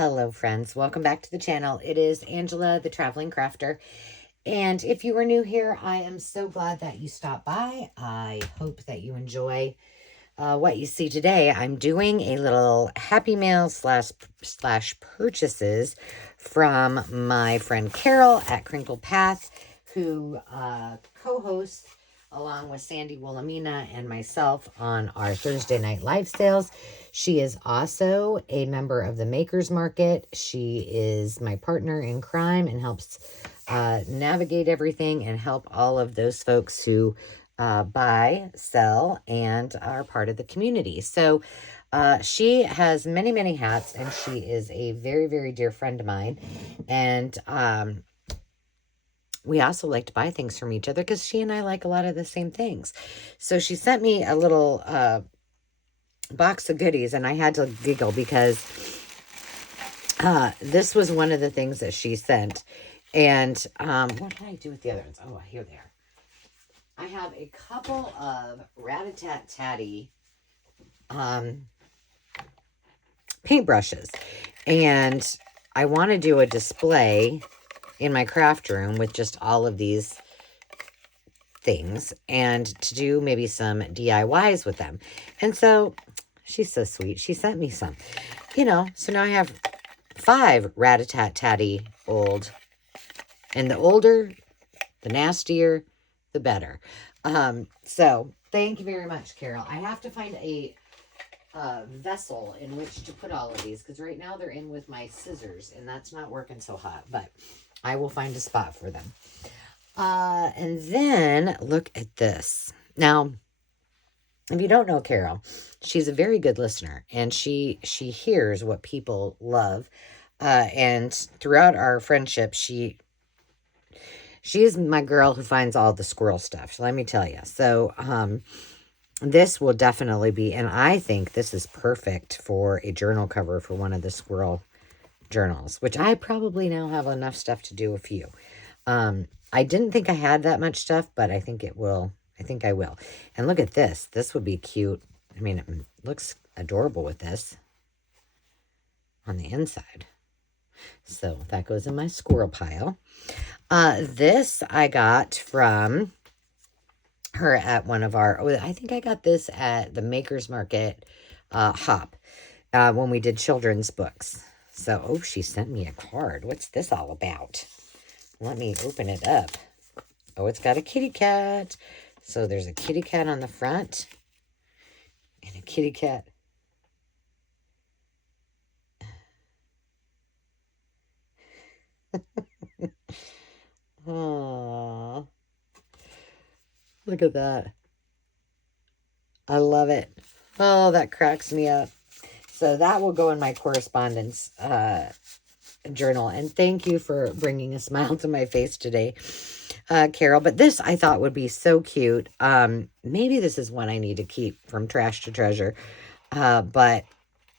Hello, friends. Welcome back to the channel. It is Angela, the Traveling Crafter. And if you are new here, I am so glad that you stopped by. I hope that you enjoy what you see today. I'm doing a little Happy Mail slash purchases from my friend Carol at Crinkle Path, who co-hosts along with Sandy Wilhelmina and myself on our Thursday night live sales. She is also a member of the Makers Market. She is my partner in crime and helps navigate everything and help all of those folks who buy, sell, and are part of the community. So she has many, many hats, and she is a very, very dear friend of mine. And we also like to buy things from each other because she and I like a lot of the same things. So she sent me a little box of goodies, and I had to giggle because this was one of the things that she sent. And what did I do with the other ones? Oh, here they are. I have a couple of Rat-a-Tat-Tatty paintbrushes, and I want to do a display in my craft room with just all of these things and to do maybe some DIYs with them. And so she's so sweet. She sent me some, so now I have 5 Rat-a-Tat-Tatty old, and the older, the nastier, the better. So thank you very much, Carol. I have to find a vessel in which to put all of these, because right now they're in with my scissors and that's not working so hot, but I will find a spot for them. And then look at this. Now, if you don't know Carol, she's a very good listener, and she hears what people love. And throughout our friendship, she is my girl who finds all the squirrel stuff. Let me tell you. So, this will definitely be, and I think this is perfect for a journal cover for one of the squirrel journals, which I probably now have enough stuff to do a few. I didn't think I had that much stuff, but I think I will. And look at this. This would be cute. I mean, it looks adorable with this on the inside. So that goes in my squirrel pile. This I got from her at one of our, I think I got this at the Makers Market hop when we did children's books. So, she sent me a card. What's this all about? Let me open it up. Oh, it's got a kitty cat. So there's a kitty cat on the front and a kitty cat. Oh, look at that. I love it. Oh, that cracks me up. So that will go in my correspondence journal. And thank you for bringing a smile to my face today, Carol. But this I thought would be so cute. Maybe this is one I need to keep from trash to treasure. But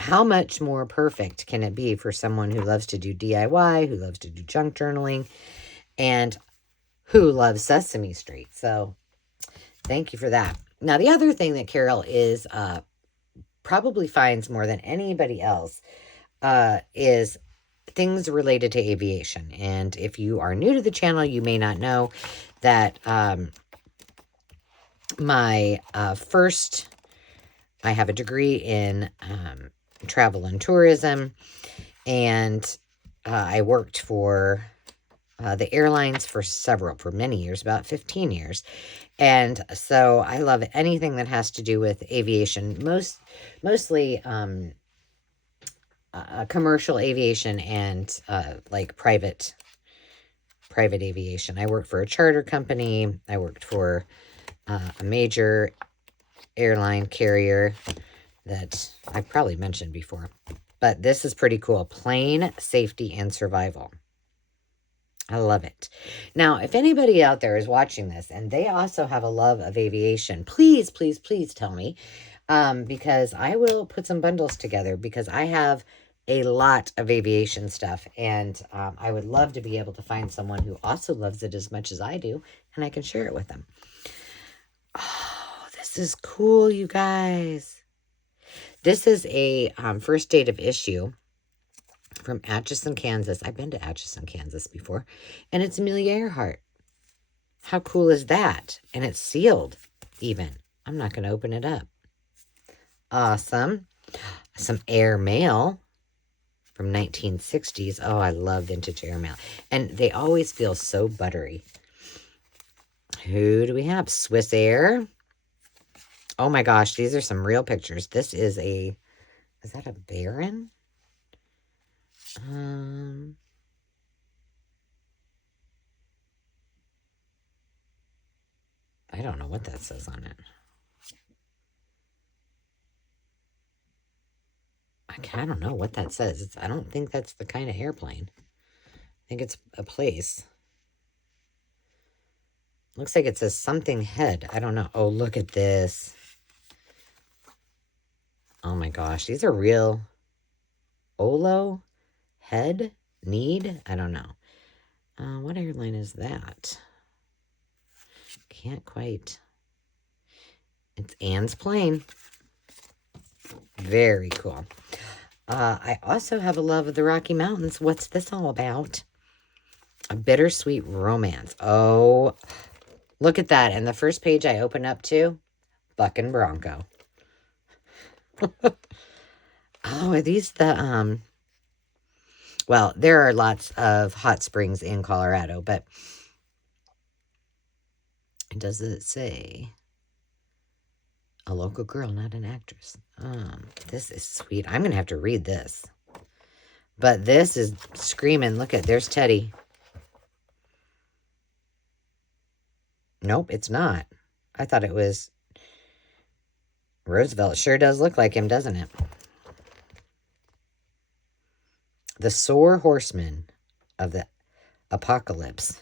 how much more perfect can it be for someone who loves to do DIY, who loves to do junk journaling, and who loves Sesame Street? So thank you for that. Now, the other thing that Carol is probably finds more than anybody else is things related to aviation. And if you are new to the channel, you may not know that I have a degree in travel and tourism, and I worked for the airlines for many years, about 15 years. And so I love anything that has to do with aviation, mostly commercial aviation and like private aviation. I worked for a charter company. I worked for a major airline carrier that I've probably mentioned before. But this is pretty cool. Plane Safety and Survival. I love it. Now, if anybody out there is watching this and they also have a love of aviation, please, please, please tell me, because I will put some bundles together, because I have a lot of aviation stuff, and I would love to be able to find someone who also loves it as much as I do, and I can share it with them. Oh, this is cool, you guys. This is a first date of issue from Atchison, Kansas. I've been to Atchison, Kansas before. And it's Amelia Earhart. How cool is that? And it's sealed even. I'm not going to open it up. Awesome. Some airmail from 1960s. Oh, I love vintage airmail. And they always feel so buttery. Who do we have? Swiss Air. Oh my gosh, these are some real pictures. This is that a Baron? I don't know what that says on it. I don't know what that says. I don't think that's the kind of airplane. I think it's a place. Looks like it says something head. I don't know. Oh, look at this. Oh my gosh. These are real. Olo? Head? Need? I don't know. What airline is that? Can't quite. It's Anne's plane. Very cool. I also have a love of the Rocky Mountains. What's this all about? A bittersweet romance. Oh, look at that. And the first page I open up to, Buck and Bronco. Oh, are these the, well, there are lots of hot springs in Colorado, but does it say a local girl, not an actress? This is sweet. I'm going to have to read this. But this is screaming. Look at, there's Teddy. Nope, it's not. I thought it was Roosevelt. Sure does look like him, doesn't it? The Sore Horseman of the Apocalypse.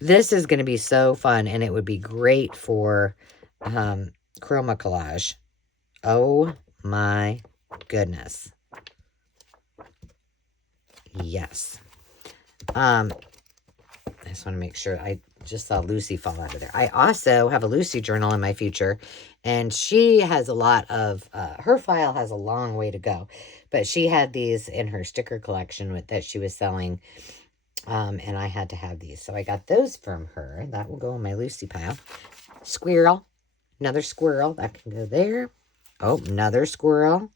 This is going to be so fun, and it would be great for chroma collage. Oh my goodness. Yes. I just want to make sure. I just saw Lucy fall out of there. I also have a Lucy journal in my future, and she has a lot of, her file has a long way to go, but she had these in her sticker collection that she was selling, and I had to have these, so I got those from her. That will go in my Lucy pile. Squirrel. Another squirrel. That can go there. Oh, another squirrel.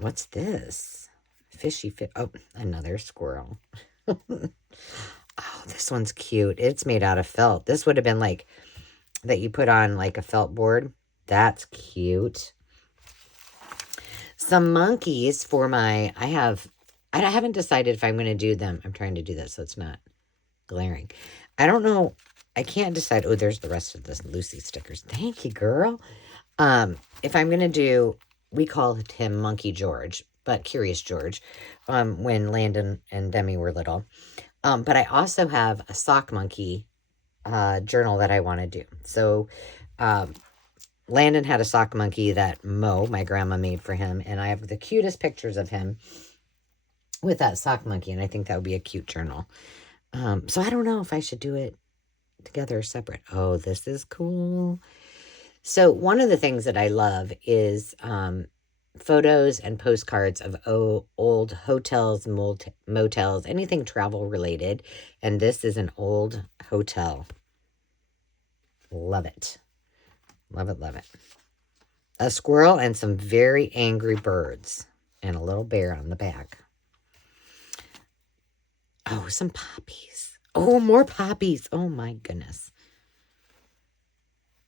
What's this? Fishy fish. Oh, another squirrel. Oh, this one's cute. It's made out of felt. This would have been like that you put on like a felt board. That's cute. Some monkeys for my, I haven't decided if I'm going to do them. I'm trying to do this so it's not glaring. I don't know. I can't decide. Oh, there's the rest of the Lucy stickers. Thank you, girl. If I'm going to do, we called him Monkey George, but Curious George, when Landon and Demi were little. But I also have a sock monkey journal that I want to do. So Landon had a sock monkey that Mo, my grandma, made for him, and I have the cutest pictures of him with that sock monkey, and I think that would be a cute journal. So I don't know if I should do it together or separate. Oh, this is cool. So one of the things that I love is photos and postcards of old hotels, motels, anything travel related. And this is an old hotel. Love it. Love it, love it. A squirrel and some very angry birds. And a little bear on the back. Oh, some poppies. Oh, more poppies. Oh, my goodness.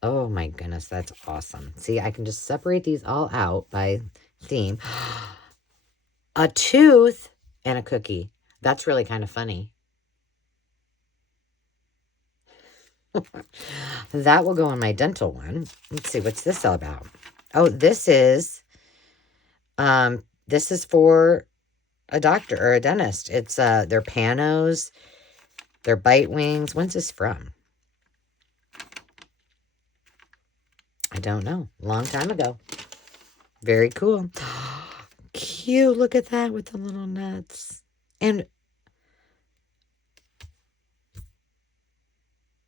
Oh, my goodness. That's awesome. See, I can just separate these all out by theme. A tooth and a cookie. That's really kind of funny. That will go in my dental one. Let's see, what's this all about? Oh, this is for a doctor or a dentist. It's their panos, their bite wings. When's this from? I don't know. Long time ago. Very cool. Cute. Look at that with the little nuts. And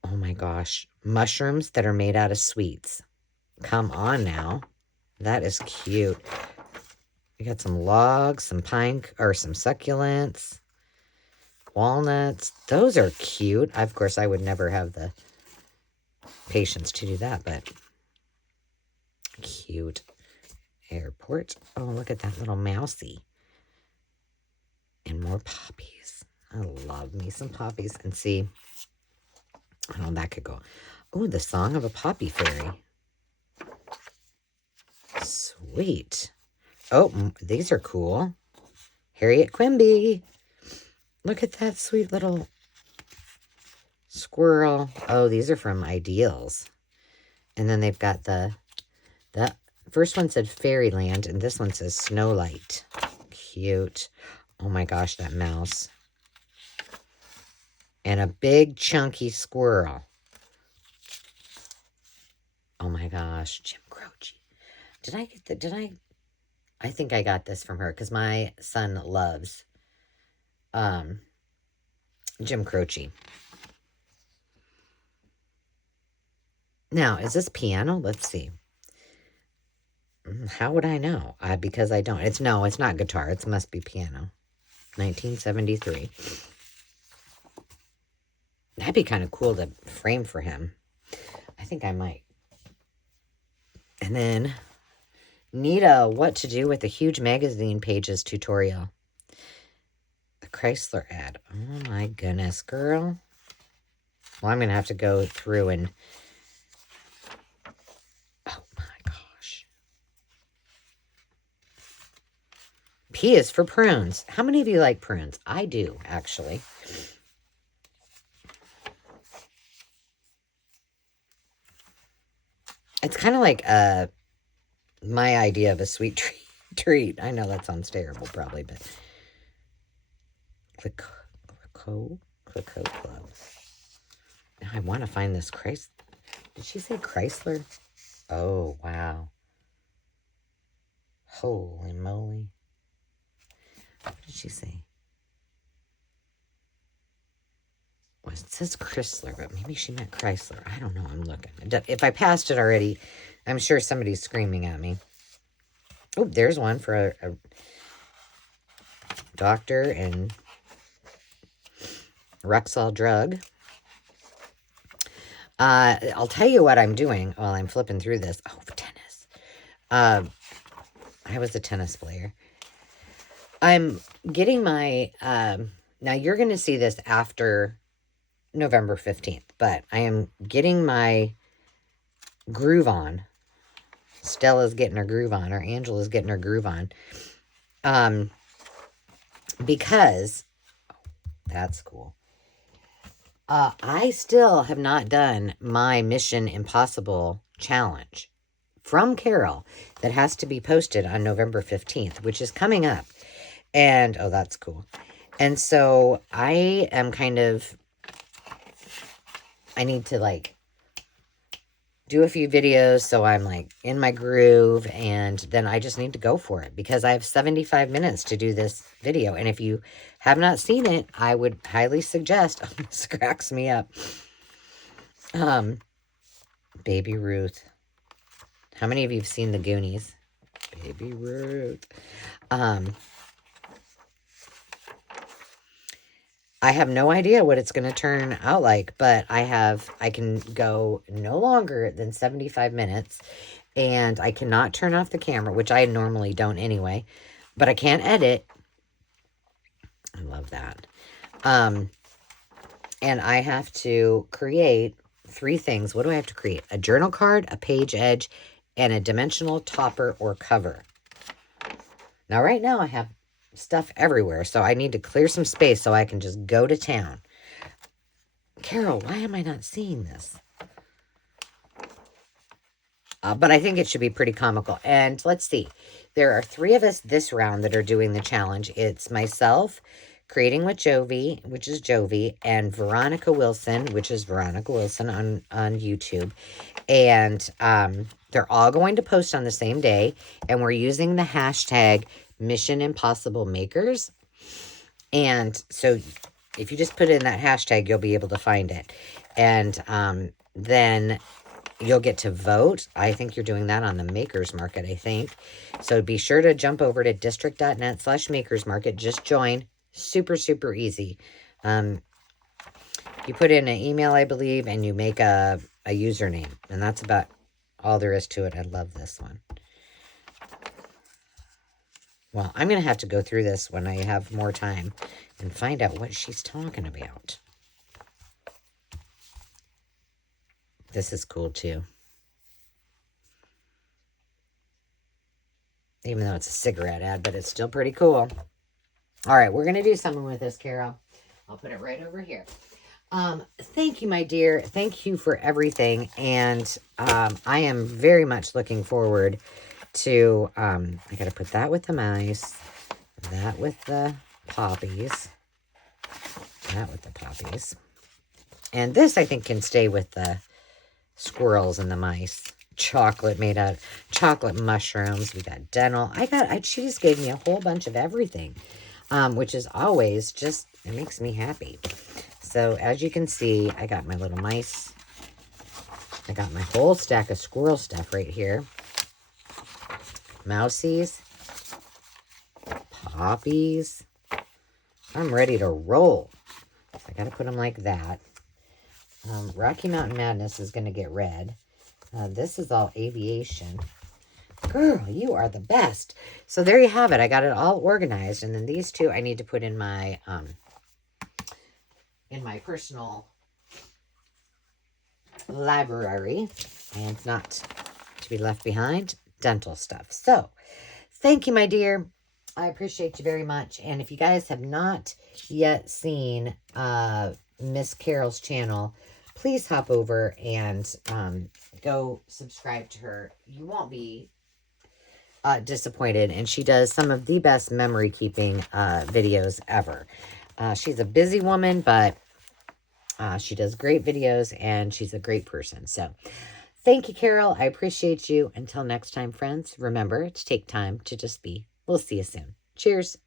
oh my gosh, mushrooms that are made out of sweets. Come on now. That is cute. We got some logs, some pine, or some succulents, walnuts. Those are cute. Of course, I would never have the patience to do that, but cute. Airport. Oh, look at that little mousey. And more poppies. I love me some poppies. And see, oh, that could go. Oh, the Song of a Poppy Fairy. Sweet. Oh, these are cool. Harriet Quimby. Look at that sweet little squirrel. Oh, these are from Ideals. And then they've got the first one said Fairyland, and this one says Snowlight. Cute. Oh my gosh, that mouse. And a big chunky squirrel. Oh my gosh, Jim Croce. Did I get the, I think I got this from her because my son loves Jim Croce. Now, is this piano? Let's see. How would I know? Because I don't. It's not guitar. It must be piano. 1973. That'd be kind of cool to frame for him. I think I might. And then need a what to do with a huge magazine pages tutorial. The Chrysler ad. Oh my goodness, girl. Well, I'm going to have to go through and... Oh my gosh. P is for prunes. How many of you like prunes? I do, actually. It's kind of like my idea of a sweet treat. I know that sounds terrible, probably, but Clicquot Club. Now I want to find this Chrysler. Did she say Chrysler? Oh, wow. Holy moly. What did she say? Well, it says Chrysler, but maybe she meant Chrysler. I don't know. I'm looking. If I passed it already, I'm sure somebody's screaming at me. Oh, there's one for a doctor and Rexall drug. I'll tell you what I'm doing while I'm flipping through this. Oh, tennis. I was a tennis player. I'm getting my... now, you're going to see this after November 15th, but I am getting my groove on. Stella's getting her groove on, or Angela's getting her groove on. Because, that's cool. I still have not done my Mission Impossible challenge from Carol that has to be posted on November 15th, which is coming up. And, oh, that's cool. And so I am kind of, I need to like do a few videos so I'm like in my groove, and then I just need to go for it because I have 75 minutes to do this video. And if you have not seen it, I would highly suggest, oh, this cracks me up. Baby Ruth. How many of you have seen the Goonies? Baby Ruth. I have no idea what it's going to turn out like, but I can go no longer than 75 minutes, and I cannot turn off the camera, which I normally don't anyway, but I can't edit. I love that. And I have to create 3 things. What do I have to create? A journal card, a page edge, and a dimensional topper or cover. Now, right now I have stuff everywhere, so I need to clear some space so I can just go to town. Carol, why am I not seeing this? But I think it should be pretty comical. And let's see. There are 3 of us this round that are doing the challenge. It's myself, Creating with Jovi, which is Jovi, and Veronica Wilson, which is Veronica Wilson on YouTube. And they're all going to post on the same day, and we're using the hashtag Mission Impossible Makers. And so if you just put in that hashtag, you'll be able to find it. And then you'll get to vote. I think you're doing that on the Makers Market, I think. So be sure to jump over to district.net/Makers Market. Just join. Super, super easy. You put in an email, I believe, and you make a username. And that's about all there is to it. I love this one. Well, I'm going to have to go through this when I have more time and find out what she's talking about. This is cool, too. Even though it's a cigarette ad, but it's still pretty cool. All right, we're going to do something with this, Carol. I'll put it right over here. Thank you, my dear. Thank you for everything. And I am very much looking forward to, I got to put that with the mice, that with the poppies, that with the poppies. And this, I think, can stay with the squirrels and the mice. Chocolate made out of chocolate mushrooms. We got dental. She just gave me a whole bunch of everything, which is always just, it makes me happy. So as you can see, I got my little mice. I got my whole stack of squirrel stuff right here. Mousies. Poppies. I'm ready to roll. I got to put them like that. Rocky Mountain Madness is going to get red. This is all aviation. Girl, you are the best. So there you have it. I got it all organized. And then these two I need to put in my personal library. And not to be left behind, dental stuff. So thank you, my dear. I appreciate you very much. And if you guys have not yet seen Miss Carol's channel, please hop over and go subscribe to her. You won't be disappointed. And she does some of the best memory keeping videos ever. She's a busy woman, but she does great videos and she's a great person. So thank you, Carol. I appreciate you. Until next time, friends, remember to take time to just be. We'll see you soon. Cheers.